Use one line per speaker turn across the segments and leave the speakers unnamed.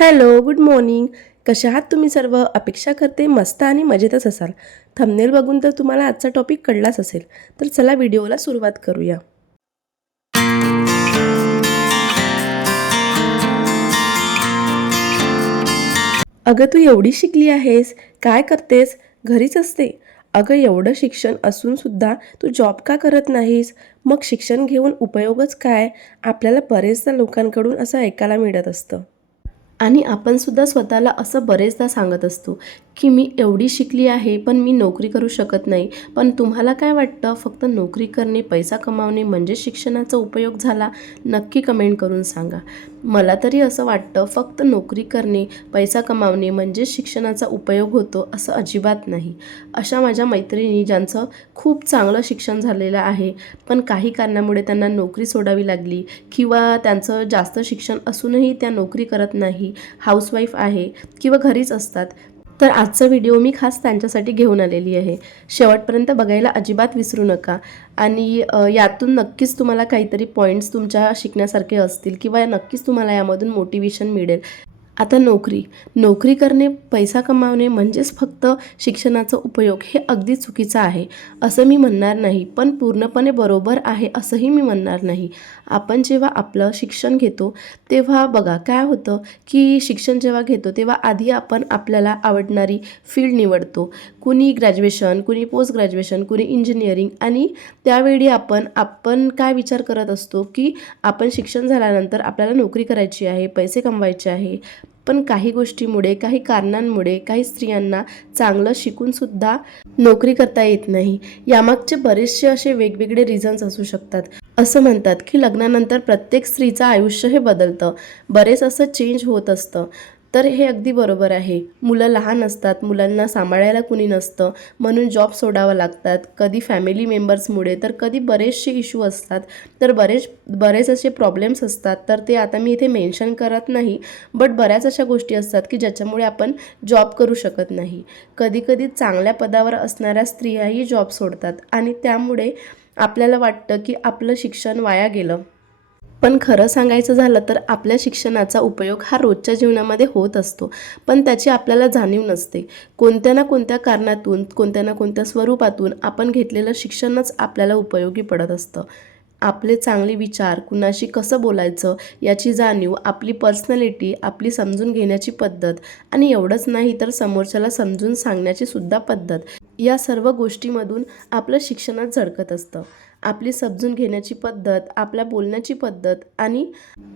Hello good morning. कशा आहात तुम्ही सर्व? अपेक्षा करते मस्त आणि मजेतच असाल. थंबनेल बघून तर तुम्हाला आजचा टॉपिक कळलाच असेल. तर चला व्हिडिओला सुरुवात करूया. अगं तू एवढी शिकली आहेस. काय करतेस? घरीच असते. अगं एवढं शिक्षण असून सुद्धा तू जॉब का करत नाहीस? मग शिक्षण घेऊन उपयोगच काय? आपल्याला बरेचदा लोकांकडून असं ऐकायला मिळत असतं. आणि आपण सुद्धा स्वतःला असं बरेचदा सांगत असतो की मी एवढी शिकली आहे पण मी नोकरी करू शकत नाही. पण तुम्हाला काय वाटतं? फक्त नोकरी करणे पैसा कमावणे म्हणजे शिक्षणाचा उपयोग झाला? नक्की कमेंट करून सांगा. मला तरी असं वाटतं फक्त नोकरी करणे पैसा कमावणे म्हणजे शिक्षणाचा उपयोग होतो असं अजिबात नाही. अशा माझ्या मैत्रिणी ज्यांचं खूप चांगलं शिक्षण झालेलं आहे पण काही कारणामुळे त्यांना नोकरी सोडावी लागली किंवा त्यांचं जास्त शिक्षण असूनही त्या नोकरी करत नाही हाऊसवाईफ आहे किंवा घरीच असतात तर आजचा व्हिडिओ मी खास त्यांच्यासाठी घेऊन आलेली आहे. शेवटपर्यंत बघायला अजिबात विसरू नका. आणि यातून नक्कीच तुम्हाला काहीतरी पॉईंट्स तुमच्या शिकण्यासारखे असतील किंवा नक्कीच तुम्हाला यामधून मोटिवेशन मिळेल. आता नोकरी. नोकरी करणे पैसा कमावणे म्हणजेच फक्त शिक्षणाचा उपयोग हे अगदी चुकीचं आहे असं मी म्हणणार नाही. पण पूर्णपणे बरोबर आहे असंही मी म्हणणार नाही. आपण जेव्हा आपलं शिक्षण घेतो तेव्हा बघा काय होतं की शिक्षण जेव्हा घेतो तेव्हा आधी आपण आपल्याला आवडणारी फील्ड निवडतो. कुणी ग्रॅज्युएशन कुणी पोस्ट ग्रॅज्युएशन कुणी इंजिनिअरिंग आणि त्यावेळी आपण आपण काय विचार करत असतो की आपण शिक्षण झाल्यानंतर आपल्याला नोकरी करायची आहे पैसे कमवायचे आहे पण काही गोष्टीमुळे काही कारणांमुळे काही स्त्रियांना चांगलं शिकूनसुद्धा नोकरी करता येत नाही. यामागचे बरेचसे असे वेगवेगळे रिझन्स असू शकतात. असं म्हणतात की लग्नानंतर प्रत्येक स्त्रीचं आयुष्य हे बदलतं. बरेच असं चेंज होत असतं. तर हे अगदी बरोबर आहे. मुलं लहान असतात मुलांना सांभाळायला कुणी नसतं म्हणून जॉब सोडावं लागतात. कधी फॅमिली मेंबर्समुळे तर कधी बरेचसे इश्यू असतात. तर बरेच बरेच असे प्रॉब्लेम्स असतात. तर ते आता मी इथे मेन्शन करत नाही बट बऱ्याच अशा गोष्टी असतात की ज्याच्यामुळे आपण जॉब करू शकत नाही. कधीकधी चांगल्या पदावर असणाऱ्या स्त्रियाही जॉब सोडतात आणि त्यामुळे आपल्याला वाटतं की आपलं शिक्षण वाया गेलं. पण खरं सांगायचं झालं तर आपल्या शिक्षणाचा उपयोग हा रोजच्या जीवनामध्ये होत असतो पण त्याची आपल्याला जाणीव नसते. कोणत्या ना कोणत्या कारणातून कोणत्या ना कोणत्या स्वरूपातून आपण घेतलेलं शिक्षणच आपल्याला उपयोगी पडत असतं. आपले चांगले विचार कुणाशी कसं बोलायचं याची जाणीव आपली पर्सनॅलिटी आपली समजून घेण्याची पद्धत आणि एवढंच नाही तर समोरच्याला समजून सांगण्याची सुद्धा पद्धत या सर्व गोष्टीमधून आपलं शिक्षणात झळकत असतं. आपली समजून घेण्याची पद्धत आपल्या बोलण्याची पद्धत आणि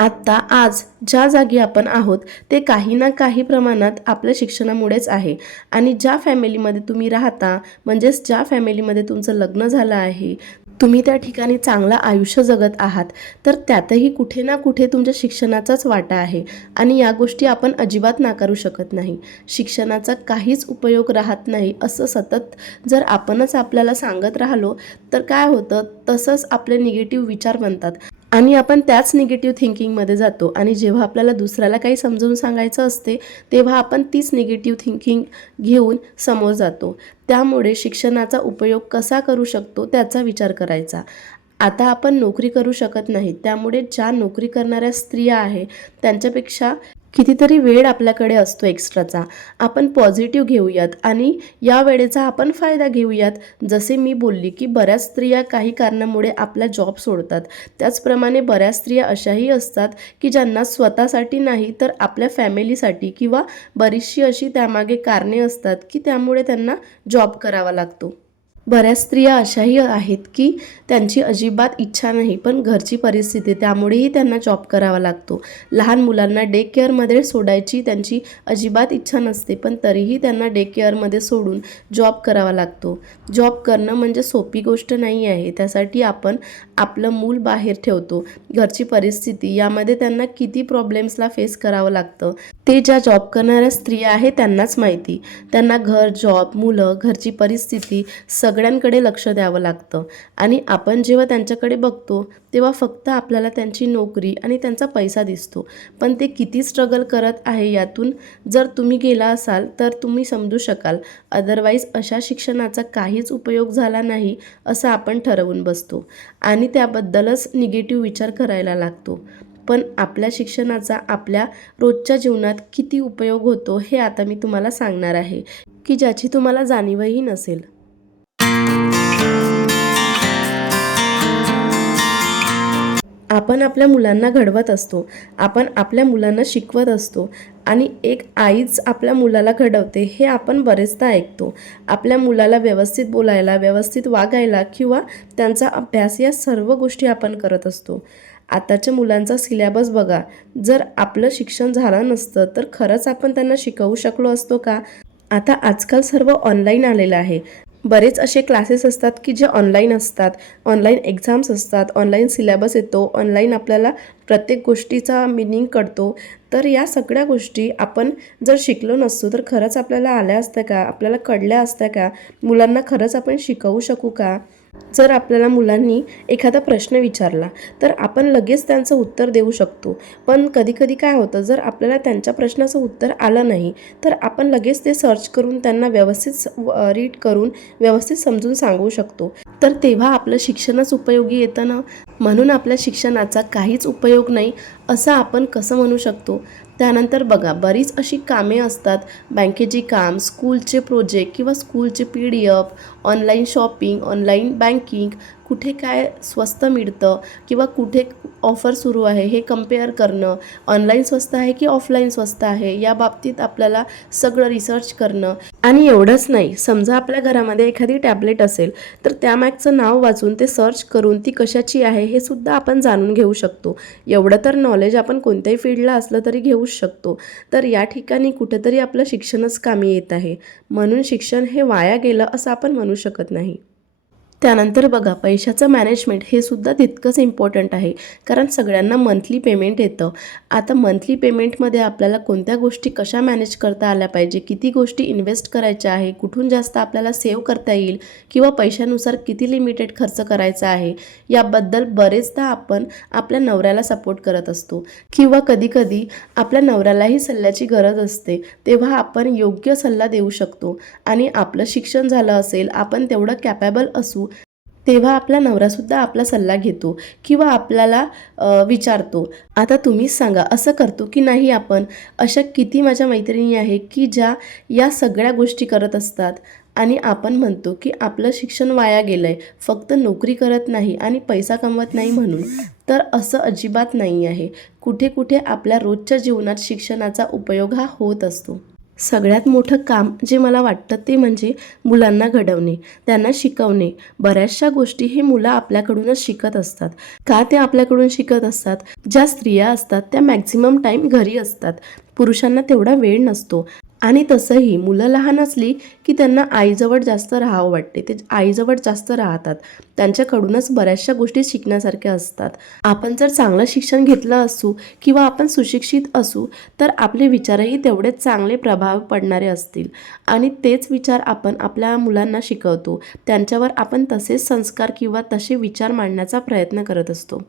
आत्ता आज ज्या जागी आपण आहोत ते काही ना काही प्रमाणात आपल्या शिक्षणामुळेच आहे. आणि ज्या फॅमिलीमध्ये तुम्ही राहता म्हणजेच ज्या फॅमिलीमध्ये तुमचं लग्न झालं आहे तुम्ही त्या ठिकाणी चांगलं आयुष्य जगत आहात तर त्यातही कुठे ना कुठे तुमच्या शिक्षणाचाच वाटा आहे आणि या गोष्टी आपण अजिबात नाकारू शकत नाही. शिक्षणाचा काहीच उपयोग राहत नाही असं सतत जर आपणच आपल्याला सांगत राहिलो तर काय होतं? तसंच आपले निगेटिव्ह विचार बनतात. आणि आपण त्याच निगेटिव्ह थिंकिंगमध्ये जातो. आणि जेव्हा आपल्याला दुसऱ्याला काही समजून सांगायचं असते तेव्हा आपण तीच निगेटिव्ह थिंकिंग घेऊन समोर जातो. त्यामुळे शिक्षणाचा उपयोग कसा करू शकतो त्याचा विचार करायचा. आता आपण नोकरी करू शकत नाही. त्यामुळे ज्या नोकरी करणाऱ्या स्त्रिया आहे त्यांच्यापेक्षा कितीतरी वेळ आपल्याकडे असतो एक्स्ट्राचा. आपण पॉझिटिव्ह घेऊयात आणि या वेळेचा आपण फायदा घेऊयात. जसे मी बोलली की बऱ्याच स्त्रिया काही कारणामुळे आपला जॉब सोडतात. त्याचप्रमाणे बऱ्याच स्त्रिया अशाही असतात की ज्यांना स्वतःसाठी नाही तर आपल्या फॅमिलीसाठी किंवा बरीचशी अशी त्यामागे कारणे असतात की त्यामुळे त्यांना जॉब करावा लागतो. बऱ्याच स्त्रिया अशाही आहेत की त्यांची अजिबात इच्छा नाही पण घरची परिस्थिती त्यामुळेही त्यांना जॉब करावा लागतो. लहान मुलांना डे केअरमध्ये सोडायची त्यांची अजिबात इच्छा नसते पण तरीही त्यांना डे केअरमध्ये सोडून जॉब करावा लागतो. जॉब करणं म्हणजे सोपी गोष्ट नाही आहे त्यासाठी आपण आपलं मूल बाहेर ठेवतो. घरची परिस्थिती यामध्ये त्यांना किती प्रॉब्लेम्सला फेस करावं लागतं? ते ज्या जॉब करणाऱ्या स्त्रिया आहे त्यांनाच माहिती. त्यांना घर जॉब मुलं घरची परिस्थिती सगळ्यांकडे लक्ष द्यावं लागतं. आणि आपण जेव्हा त्यांच्याकडे बघतो तेव्हा फक्त आपल्याला त्यांची नोकरी आणि त्यांचा पैसा दिसतो. पण ते किती स्ट्रगल करत आहे यातून जर तुम्ही गेला असाल तर तुम्ही समजू शकाल. अदरवाईज अशा शिक्षणाचा काहीच उपयोग झाला नाही असं आपण ठरवून बसतो. आणि त्याबद्दलच निगेटिव्ह विचार करायला लागतो. पण आपल्या शिक्षणाचा आपल्या रोजच्या जीवनात किती उपयोग होतो हे आता मी तुम्हाला सांगणार आहे की ज्याची तुम्हाला जाणीवही नसेल. आपण आपल्या मुलांना घडवत असतो आपण आपल्या मुलांना शिकवत असतो आणि एक आईच आपल्या मुलाला घडवते हे आपण बरेचदा ऐकतो. आपल्या मुलाला व्यवस्थित बोलायला व्यवस्थित वागायला किंवा त्यांचा अभ्यास या सर्व गोष्टी आपण करत असतो. आताच्या मुलांचा सिलॅबस बघा. जर आपलं शिक्षण झालं नसतं तर खरंच आपण त्यांना शिकवू शकलो असतो का? आता आजकाल सर्व ऑनलाईन आलेलं आहे. बरेच असे क्लासेस असतात की जे ऑनलाईन असतात. ऑनलाईन एक्झाम्स असतात ऑनलाईन सिलेबस येतो ऑनलाईन आपल्याला प्रत्येक गोष्टीचा मिनिंग कळतो. तर या सगळ्या गोष्टी आपण जर शिकलो नसतो तर खरंच आपल्याला आल्या असत्या का? आपल्याला कळल्या असत्या का? मुलांना खरंच आपण शिकवू शकू का? जर आपल्याला मुलांनी एखादा प्रश्न विचारला तर आपण लगेच त्यांचं उत्तर देऊ शकतो. पण कधीकधी काय होतं जर आपल्याला त्यांच्या प्रश्नाचं उत्तर आलं नाही तर आपण लगेच ते सर्च करून त्यांना व्यवस्थित रीड करून व्यवस्थित समजून सांगू शकतो. तर तेव्हा आपलं शिक्षणच उपयोगी येतं ना? म्हणून आपल्या शिक्षणाचा काहीच उपयोग नाही असं आपण कसं म्हणू शकतो? त्यानंतर बघा बरीच अशी कामे असतात. बँकेची काम स्कूलचे प्रोजेक्ट किंवा स्कूलचे P D F online shopping online banking कुठे काय स्वस्त मिळतं किंवा कुठे ऑफर सुरू आहे हे कंपेअर करणं ऑनलाईन स्वस्त आहे की ऑफलाईन स्वस्त आहे या बाबतीत आपल्याला सगळं रिसर्च करणं. आणि एवढंच नाही समजा आपल्या घरामध्ये एखादी टॅबलेट असेल तर त्यामागचं नाव वाचून ते सर्च करून ती कशाची आहे हे सुद्धा आपण जाणून घेऊ शकतो. एवढं तर नॉलेज आपण कोणत्याही फील्डला असलं तरी घेऊच शकतो. तर या ठिकाणी कुठेतरी आपलं शिक्षणच कामी येत आहे. म्हणून शिक्षण हे वाया गेलं असं आपण म्हणू शकत नाही. त्यानंतर बघा पैशाचं मॅनेजमेंट हे सुद्धा तितकंच इम्पॉर्टंट आहे. कारण सगळ्यांना मंथली पेमेंट येतं. आता मंथली पेमेंटमध्ये आपल्याला कोणत्या गोष्टी कशा मॅनेज करता आल्या पाहिजे? किती गोष्टी इन्व्हेस्ट करायच्या आहे? कुठून जास्त आपल्याला सेव्ह करता येईल? किंवा पैशानुसार किती लिमिटेड खर्च करायचा आहे? याबद्दल बरेचदा आपण आपल्या नवऱ्याला सपोर्ट करत असतो. किंवा कधीकधी आपल्या नवऱ्यालाही सल्ल्याची गरज असते. तेव्हा आपण योग्य सल्ला देऊ शकतो. आणि आपलं शिक्षण झालं असेल आपण तेवढं कॅपेबल असू तेव्हा आपला नवरासुद्धा आपला सल्ला घेतो किंवा आपल्याला विचारतो आता तुम्हीच सांगा असं करतो की नाही आपण? अशा किती माझ्या मैत्रिणी आहे की ज्या या सगळ्या गोष्टी करत असतात आणि आपण म्हणतो की आपलं शिक्षण वाया गेलं आहे फक्त नोकरी करत नाही आणि पैसा कमवत नाही म्हणून. तर असं अजिबात नाही आहे. कुठे कुठे आपल्या रोजच्या जीवनात शिक्षणाचा उपयोग हा होत असतो. सगळ्यात मोठं काम जे मला वाटतं ते म्हणजे मुलांना घडवणे त्यांना शिकवणे. बऱ्याचशा गोष्टी हे मुलं आपल्याकडूनच शिकत असतात. का ते आपल्याकडून शिकत असतात? ज्या स्त्रिया असतात त्या मॅक्झिमम टाईम घरी असतात. पुरुषांना तेवढा वेळ नसतो. आणि तसंही मुलं लहान असली की त्यांना आईजवळ जास्त राहावं वाटते. ते आईजवळ जास्त राहतात. त्यांच्याकडूनच बऱ्याचशा गोष्टी शिकण्यासारख्या असतात. आपण जर चांगलं शिक्षण घेतलं असू किंवा आपण सुशिक्षित असू तर आपले विचारही तेवढेच चांगले प्रभाव पडणारे असतील. आणि तेच विचार आपण आपल्या मुलांना शिकवतो. त्यांच्यावर आपण तसेच संस्कार किंवा तसे विचार मांडण्याचा प्रयत्न करत असतो.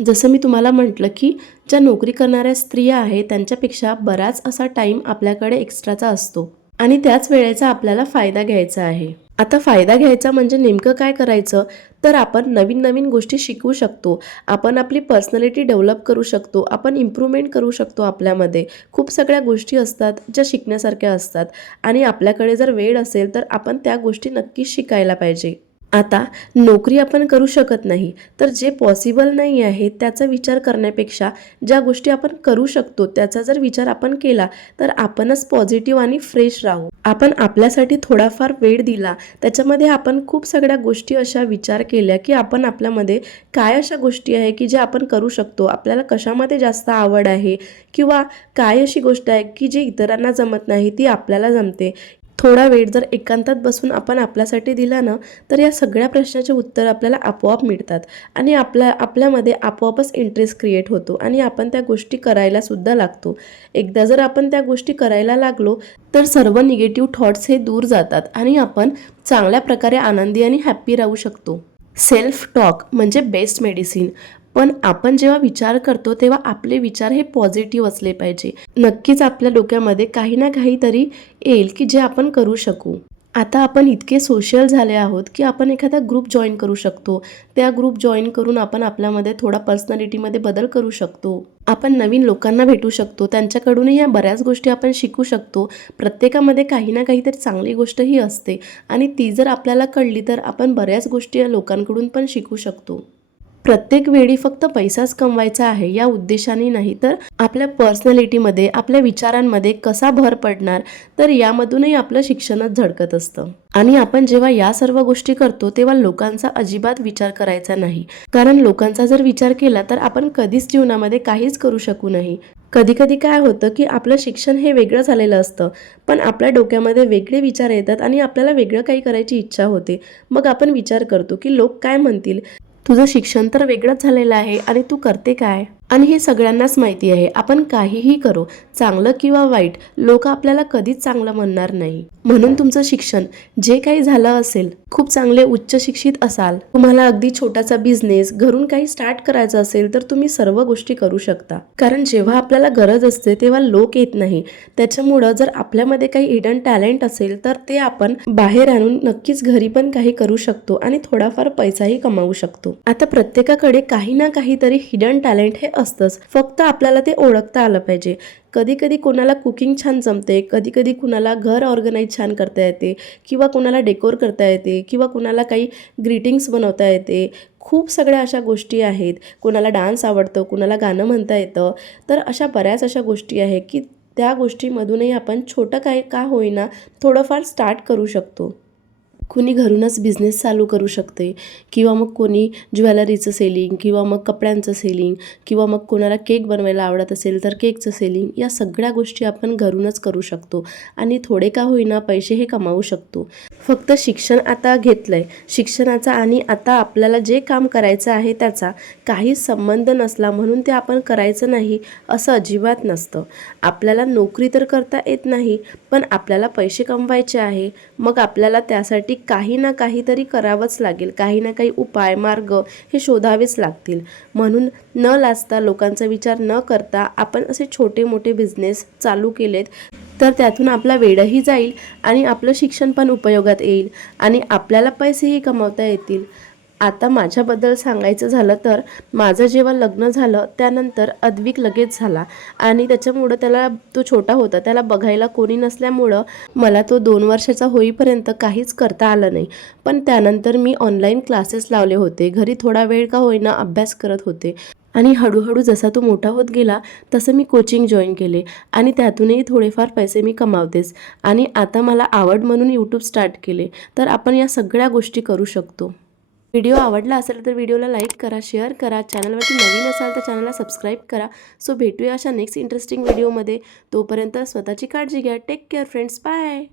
जसं मी तुम्हाला म्हटलं की ज्या नोकरी करणाऱ्या स्त्रिया आहेत त्यांच्यापेक्षा बराच असा टाईम आपल्याकडे एक्स्ट्राचा असतो. आणि त्याच वेळेचा आपल्याला फायदा घ्यायचा आहे. आता फायदा घ्यायचा म्हणजे नेमकं काय करायचं? तर आपण नवीन नवीन गोष्टी शिकवू शकतो. आपण आपली पर्सनॅलिटी डेव्हलप करू शकतो. आपण इम्प्रूव्हमेंट करू शकतो आपल्यामध्ये. खूप सगळ्या गोष्टी असतात ज्या शिकण्यासारख्या असतात. आणि आपल्याकडे जर वेळ असेल तर आपण त्या गोष्टी नक्कीच शिकायला पाहिजे. आता नोकरी आपण करू शकत नाही तर जे पॉसिबल नाही आहे त्याचा विचार करण्यापेक्षा ज्या गोष्टी आपण करू शकतो त्याचा जर विचार आपण केला तर आपणच पॉझिटिव्ह आणि फ्रेश राहू. आपण आपल्यासाठी थोडाफार वेळ दिला त्याच्यामध्ये आपण खूप सगळ्या गोष्टी अशा विचार केल्या की आपण आपल्यामध्ये काय अशा गोष्टी आहे की ज्या आपण करू शकतो आपल्याला कशामध्ये जास्त आवड आहे किंवा काय अशी गोष्ट आहे की जी इतरांना जमत नाही ती आपल्याला जमते. थोडा वेळ जर एकांतात बसून आपण आपल्यासाठी दिला ना तर या सगळ्या प्रश्नाचे उत्तर आपल्याला आपोआप मिळतात. आणि आपल्या आपल्यामध्ये आपोआपच इंटरेस्ट क्रिएट होतो आणि आपण त्या गोष्टी करायला सुद्धा लागतो. एकदा जर आपण त्या गोष्टी करायला लागलो तर सर्व निगेटिव्ह थॉट्स हे दूर जातात आणि आपण चांगल्या प्रकारे आनंदी आणि हॅप्पी राहू शकतो. सेल्फ टॉक म्हणजे बेस्ट मेडिसिन पण आपण जेव्हा विचार करतो तेव्हा आपले विचार हे पॉझिटिव्ह असले पाहिजे. नक्कीच आपल्या डोक्यामध्ये काही ना काहीतरी येईल की जे आपण करू शकू. आता आपण इतके सोशल झाले आहोत की आपण एखादा ग्रुप जॉईन करू शकतो. त्या ग्रुप जॉईन करून आपण आपल्यामध्ये थोडा पर्सनॅलिटीमध्ये बदल करू शकतो. आपण नवीन लोकांना भेटू शकतो. त्यांच्याकडूनही या बऱ्याच गोष्टी आपण शिकू शकतो. प्रत्येकामध्ये काही ना काहीतरी चांगली गोष्टही असते. आणि ती जर आपल्याला कळली तर आपण बऱ्याच गोष्टी या लोकांकडून पण शिकू शकतो. प्रत्येक वेळी फक्त पैसाच कमवायचा आहे या उद्देशाने नाही तर आपल्या पर्सनॅलिटीमध्ये आपल्या विचारांमध्ये कसा भर पडणार तर यामधूनही आपलं शिक्षणच झडकत असतं. आणि आपण जेव्हा या सर्व गोष्टी करतो तेव्हा लोकांचा अजिबात विचार करायचा नाही. कारण लोकांचा जर विचार केला तर आपण कधीच जीवनामध्ये काहीच करू शकू नाही. कधी कधी काय होतं की आपलं शिक्षण हे वेगळं झालेलं असतं पण आपल्या डोक्यामध्ये वेगळे विचार येतात आणि आपल्याला वेगळं काही करायची इच्छा होते. मग आपण विचार करतो की लोक काय म्हणतील? तुझं शिक्षण तर वेगळंच झालेलं आहे. आणि तू करते काय? आणि हे सगळ्यांनाच माहिती आहे. आपण काहीही करो चांगलं किंवा वाईट लोक आपल्याला कधीच चांगलं म्हणणार नाही. म्हणून तुमचं शिक्षण जे काही झालं असेल खूप चांगले उच्च शिक्षित असाल तुम्हाला अगदी छोटासा बिझनेस घरून काही स्टार्ट करायचं असेल तर तुम्ही सर्व गोष्टी करू शकता. कारण जेव्हा आपल्याला गरज असते तेव्हा लोक येत नाही. त्याच्यामुळं जर आपल्यामध्ये काही हिडन टॅलेंट असेल तर ते आपण बाहेर आणून नक्कीच घरी पण काही करू शकतो आणि थोडाफार पैसाही कमावू शकतो. आता प्रत्येकाकडे काही ना काहीतरी हिडन टॅलेंट हे असतंच. फक्त आपल्याला ते ओळखता आलं पाहिजे. कधी कधी कोणाला कुकिंग छान जमते कधी कधी कुणाला घर ऑर्गनाईज छान करता येते किंवा कोणाला डेकोर करता येते किंवा कोणाला काही ग्रीटिंग्स बनवता येते. खूप सगळ्या अशा गोष्टी आहेत. कोणाला डान्स आवडतं कोणाला गाणं म्हणता येतं. तर अशा बऱ्याच अशा गोष्टी आहेत की त्या गोष्टीमधूनही आपण छोटं काय का होईना थोडंफार स्टार्ट करू शकतो. कुणी घरूनच बिझनेस चालू करू शकते किंवा मग कोणी ज्वेलरीचं सेलिंग किंवा मग कपड्यांचं सेलिंग किंवा मग कोणाला केक बनवायला आवडत असेल तर केकचं सेलिंग या सगळ्या गोष्टी आपण घरूनच करू शकतो आणि थोडे का होईना पैसे हे कमावू शकतो. फक्त शिक्षण आता घेतलं आहे शिक्षणाचा आणि आता आपल्याला जे काम करायचं आहे त्याचा काहीच संबंध नसला म्हणून ते आपण करायचं नाही असं अजिबात नसतं. आपल्याला नोकरी तर करता येत नाही पण आपल्याला पैसे कमवायचे आहे. मग आपल्याला त्यासाठी काही ना काहीतरी करावंच लागेल. काही ना काही उपाय मार्ग हे शोधावेच लागतील. म्हणून न लाजता लोकांचा विचार न करता आपण असे छोटे मोठे बिझनेस चालू केलेत तर त्यातून आपला वेळही जाईल आणि आपलं शिक्षण पण उपयोगात येईल आणि आपल्याला पैसेही कमावता येतील. आता माझ्याबद्दल सांगायचं झालं तर माझं जेव्हा लग्न झालं त्यानंतर अद्विक लगेच झाला. आणि त्याच्यामुळं त्याला तो छोटा होता त्याला बघायला कोणी नसल्यामुळं मला तो दोन वर्षाचा होईपर्यंत काहीच करता आलं नाही. पण त्यानंतर मी ऑनलाईन क्लासेस लावले होते. घरी थोडा वेळ का होईना अभ्यास करत होते. आणि हळूहळू जसा तो मोठा होत गेला तसं मी कोचिंग जॉईन केले. आणि त्यातूनही थोडेफार पैसे मी कमावतेच. आणि आता मला आवड म्हणून यूट्यूब स्टार्ट केले. तर आपण या सगळ्या गोष्टी करू शकतो. व्हिडिओ आवडला असेल तर व्हिडिओला लाईक करा शेअर करा चॅनलवरती नवीन असाल तर चॅनलला सबस्क्राईब करा. सो भेटूया अशा नेक्स्ट इंटरेस्टिंग व्हिडिओमध्ये. तोपर्यंत स्वतःची काळजी घ्या. Take care friends. बाय.